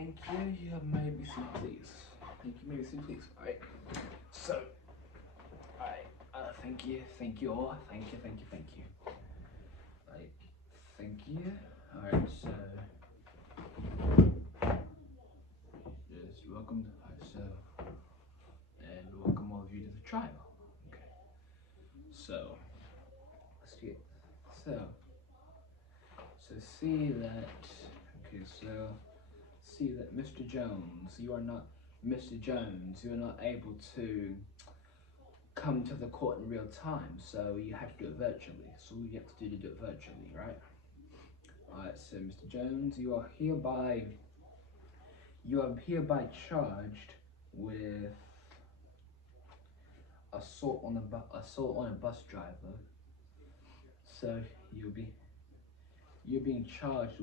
Thank you. You may be seated, please. Thank you. May be seated, please. All right. So, all right. Thank you. Thank you all. Thank you. Thank you. Thank you. Like, thank you. All right. So, yes, welcome. And welcome all of you to the trial. Okay. So, let's see. So see that. Okay. So. See that Mr. Jones, you are not Mr. Jones, you are not able to come to the court in real time, so you have to do it virtually. So all you have to do it virtually, right? Alright, so Mr. Jones, you are hereby charged with assault on a bus driver. So you're being charged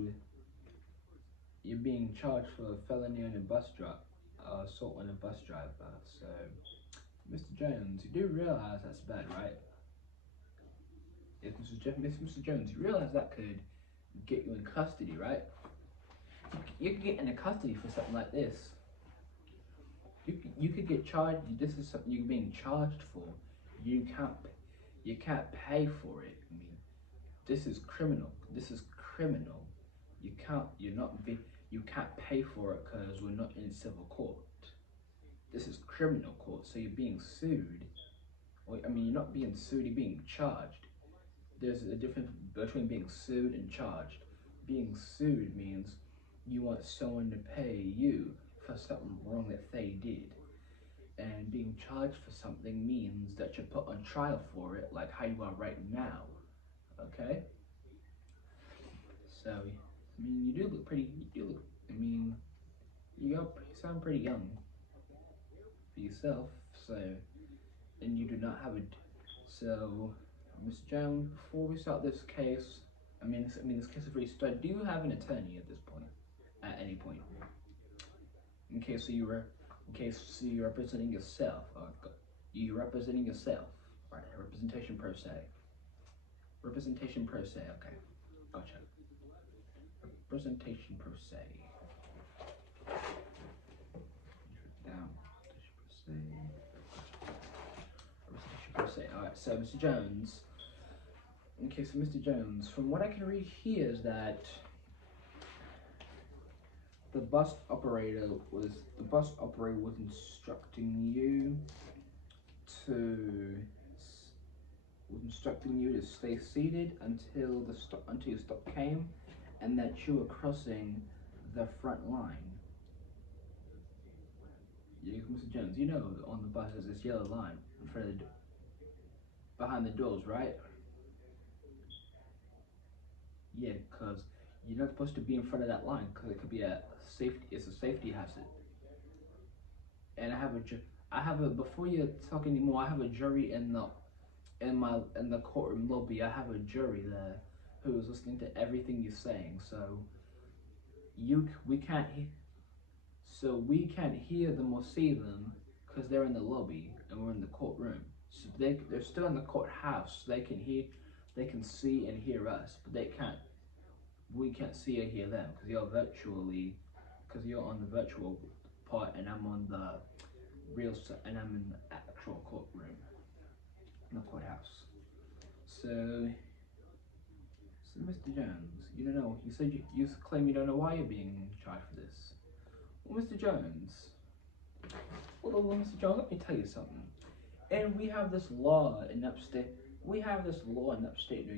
for a felony on a assault on a bus driver. So, Mr. Jones, you do realize that's bad, right? If Mr. Jones, you realize that could get you in custody, right? You could get into custody for something like this. You could get charged. This is something you're being charged for. You can't pay for it. I mean, this is criminal. This is criminal. You can't pay for it because we're not in civil court. This is criminal court, so you're being sued. I mean, you're not being sued, you're being charged. There's a difference between being sued and charged. Being sued means you want someone to pay you for something wrong that they did. And being charged for something means that you're put on trial for it, like how you are right now. Okay? So, I mean, you sound pretty young for yourself, so, and you do not have so, Mr. Jones, before we start this case, this case is really started, do you have an attorney at this point, at any point? In case you're representing yourself, right, representation pro se, okay, gotcha. Representation pro se. Down. Representation pro se. Alright, so Mr. Jones. Okay, so Mr. Jones, from what I can read here is that the bus operator was instructing you to stay seated until your stop came, and that you were crossing the front line. Yeah, Mr. Jones, you know on the bus there's this yellow line in front of behind the doors, right? Yeah, because you're not supposed to be in front of that line because it could be it's a safety hazard. And before you talk anymore, I have a jury in the courtroom lobby. I have a jury there who is listening to everything you're saying, so we can't hear them or see them because they're in the lobby and we're in the courtroom. So they're still in the courthouse. So they can see and hear us, but we can't see or hear them because you're on the virtual part and I'm on the and I'm in the actual courtroom, in the courthouse. So Mr. Jones, you don't know. You said you claim you don't know why you're being charged for this. Well, Mr. Jones. Well, Mr. Jones, let me tell you something. And we have this law in upstate. New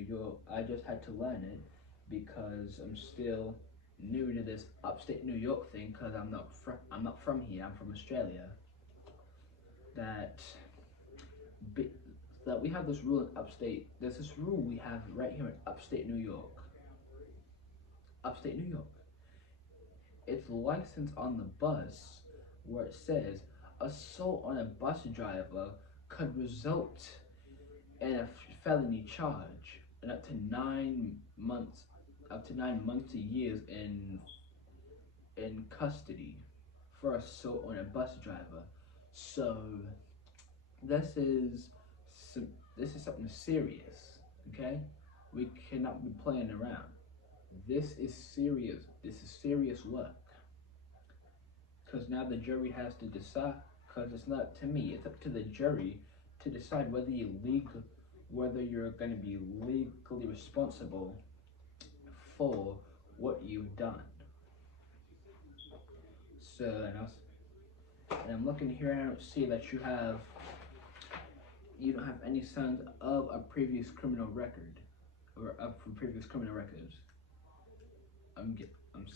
York. I just had to learn it because I'm still new to this upstate New York thing because I'm not from here. I'm from Australia. That we have this rule in upstate. There's this rule we have right here in upstate New York. Upstate New York. It's licensed on the bus where it says assault on a bus driver could result in a felony charge and up to 9 months to years in custody for assault on a bus driver. So this is something serious, okay? We cannot be playing around. This is serious. This is serious work. because now the jury has to decide. Because it's not to me; it's up to the jury to decide whether you're going to be legally responsible for what you've done. So, and I'm looking here, and I don't see that you don't have any signs of a previous criminal record, or from previous criminal records. I'm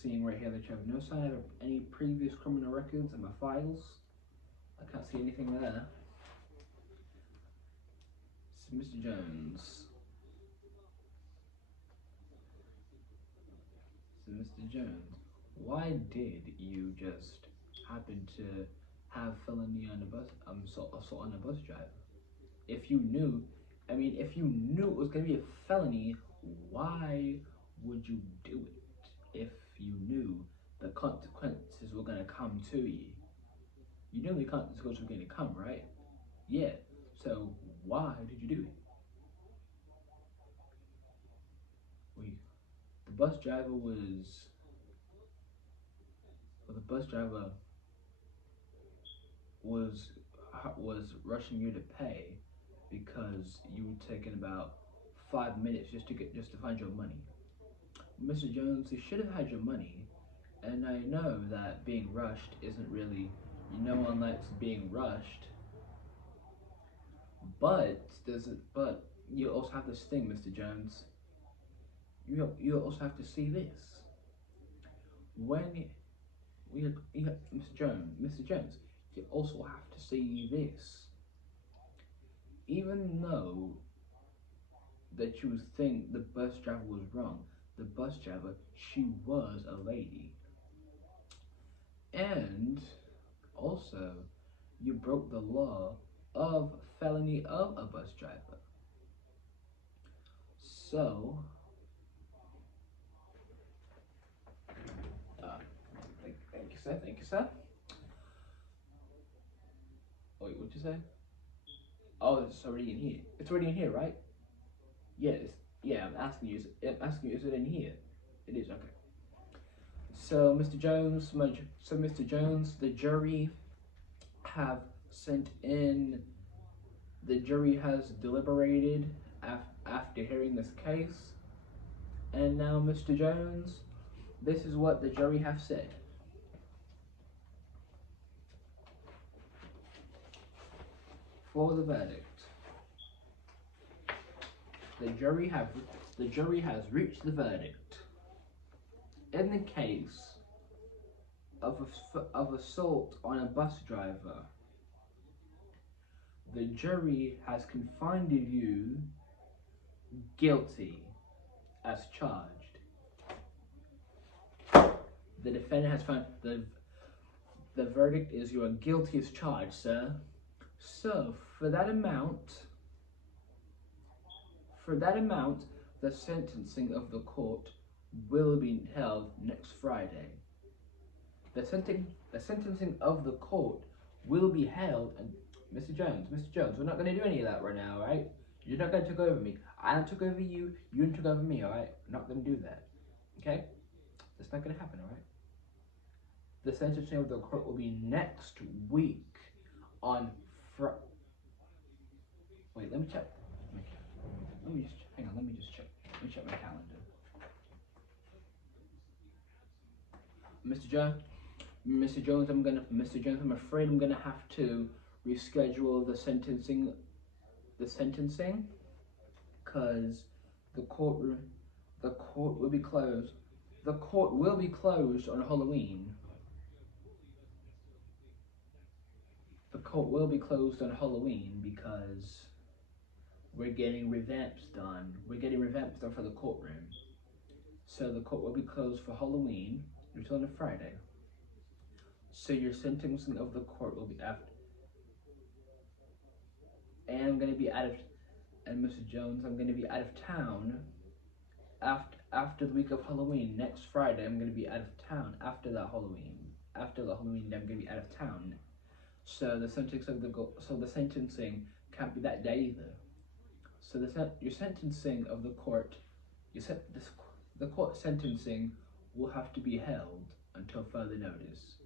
seeing right here that you have no sign of any previous criminal records in my files. I can't see anything there. So, Mr. Jones. So, Mr. Jones, why did you just happen to have felony on the bus, assault on the bus driver? If you knew, if you knew it was going to be a felony, why would you do it? If you knew the consequences were going to come to you. You knew the consequences were going to come, right? Yeah. So why did you do it? The bus driver was rushing you to pay because you were taking about 5 minutes just to find your money. Mr. Jones, you should have had your money, and I know that being rushed isn't really, no one likes being rushed, but you also have this thing, Mr. Jones. You also have to see this. Mr. Jones, you also have to see this. Even though that you think the bus driver was wrong, the bus driver, she was a lady. And also, you broke the law of felony of a bus driver. So, thank you, sir. Wait, what'd you say? Oh, it's already in here. It's already in here, right? Yes. Yeah, I'm asking you, is it in here? It is, okay. So, Mr. Jones, the jury has deliberated after hearing this case. And now, Mr. Jones, this is what the jury have said. For the verdict, the jury has reached the verdict in the case of assault on a bus driver. The jury has confined you guilty as charged. The defendant has found the verdict is you are guilty as charged, sir. So for that amount, the sentencing of the court will be held next Friday. The sentencing of the court will be held, and Mr. Jones, we're not going to do any of that right now, alright? You're not going to take over me. I took over you, you took over me, alright? We're not going to do that, okay? That's not going to happen, alright? The sentencing of the court will be next week on Wait, let me check. Let me just check. Let me check my calendar. Mr. Jones, I'm afraid I'm gonna have to reschedule the sentencing, because the court will be closed. The court will be closed on Halloween. The court will be closed on Halloween because we're getting revamps done. We're getting revamps done for the courtroom. So the court will be closed for Halloween until on a Friday. So your sentencing of the court will be after. And I'm going to be and Mr. Jones, I'm going to be out of town after the week of Halloween. Next Friday, I'm going to be out of town after the Halloween. After the Halloween, I'm going to be out of town. So the sentencing can't be that day either. So your sentencing of the court, the court sentencing will have to be held until further notice.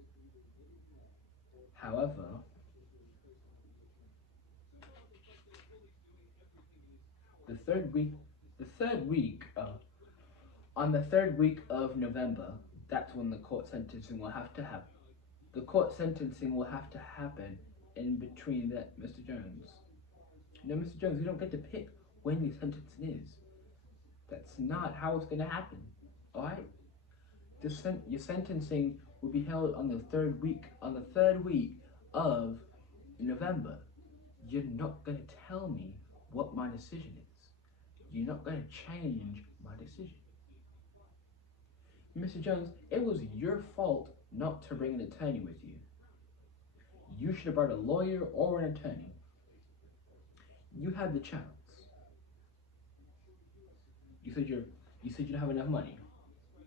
However, the third week, on the third week of November, that's when the court sentencing will have to happen. The court sentencing will have to happen in between that, Mr. Jones. No, Mr. Jones, you don't get to pick when your sentencing is. That's not how it's going to happen. Alright? Your sentencing will be held on the third week of November. You're not going to tell me what my decision is. You're not going to change my decision. Mr. Jones, it was your fault not to bring an attorney with you. You should have brought a lawyer or an attorney. You had the chance. You said you don't have enough money.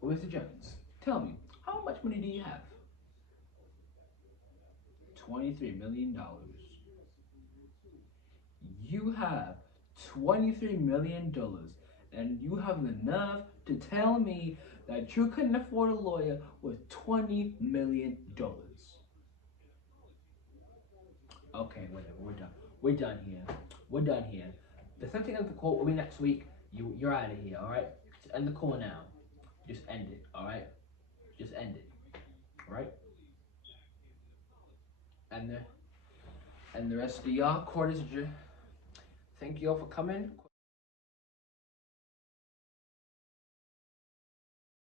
Well, Mr. Jones, tell me, how much money do you have? $23 million. You have $23 million, and you have the nerve to tell me that you couldn't afford a lawyer with $20 million. Okay, whatever, we're done. We're done here. We're done here. The sentencing of the court will be next week. You're out of here, alright? Just end the call now. Just end it, alright? Just end it. Alright? And the rest of y'all, court is adjourned. Thank you all for coming.